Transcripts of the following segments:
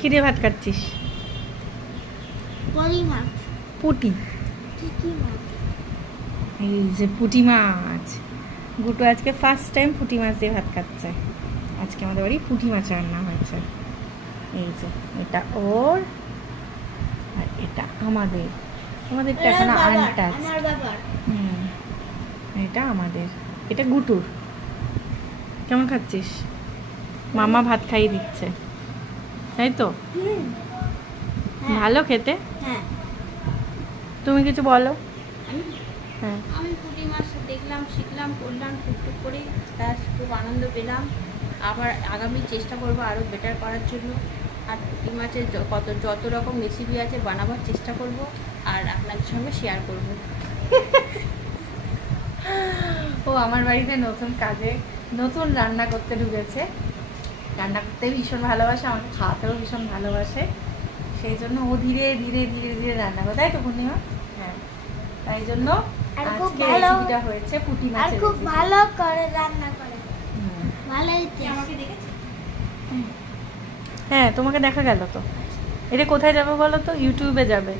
কি দিয়ে ভাত খাচ্ছিস? পুঁটি। এই যে পুঁটি মাছ। গুটু আজকে ফার্স্ট টাইম পুঁটি মাছ দিয়ে ভাত খাচ্ছে। আজকে আমাদের বাড়ি পুঁটি মাছ রান্না হয়েছে। এই যে এটা ওর আর এটা আমাদের। আমাদেরটা এখনো আনটাচ। এটা আমাদের, এটা গুটুর। কেমন খাচ্ছিস? মামা ভাত খাইয়ে দিচ্ছে, তাই তো? ভালো খেতে? তুমি কিছু বলো। হ্যাঁ, আমি পুঁটি মাছ দেখলাম, শিখলাম, করলাম টুকটুক করে, তার খুব আনন্দ পেলাম। আবার আগামী চেষ্টা করবো আরও বেটার করার জন্য। আর পুঁটি মাছের যত রকম রেসিপি আছে বানাবার চেষ্টা করব আর আপনাদের সঙ্গে শেয়ার করব। ও আমার বাড়িতে নতুন কাজে নতুন রান্না করতে ঢুকেছে। রান্না করতে ভীষণ ভালোবাসে, আমাকে খাওয়াতেও ভীষণ ভালোবাসে। সেই জন্য ও ধীরে ধীরে ধীরে ধীরে রান্না করে, তাই তো পূর্ণিমা? হ্যাঁ, তাই জন্য আজকে রেসিপিটা হয়েছে পুঁটি মাছের। খুব ভালো করে রান্না করে। ভালো হয়েছে। আমাকে দেখেছে? হ্যাঁ, তোমাকে দেখা গেল তো। এটা কোথায় যাবে বলো তো? ইউটিউবে যাবে,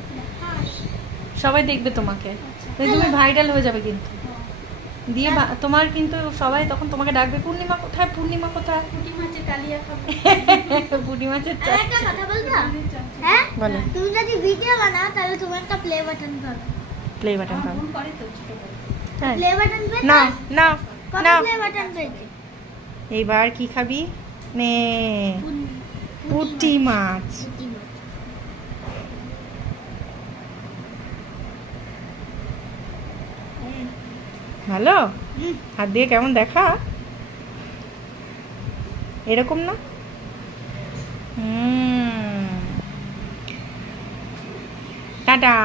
সবাই দেখবে তোমাকে। তুমি ভাইরাল হয়ে যাবে কিন্তু। দিয়ে তোমার কিন্তু সবাই তখন তোমাকে ডাকবে, পূর্ণিমা কোথায়, পূর্ণিমা কোথায়। পুঁটি মাছের কালিয়া খাবো। পুঁটি মাছের একটা কথা বলবো? হ্যাঁ, বলো। তুমি যদি ভিডিও বানাও তাহলে তোমার একটা প্লে বাটন পাবে। প্লে বাটন পাবে? প্লে বাটন পেয়ে না না না, প্লে বাটন পেয়েছে। এইবার কি খাবি? নে, পুঁটি মাছ। ভালো? হাত দিয়ে কেমন দেখা? এরকম না? টাটা।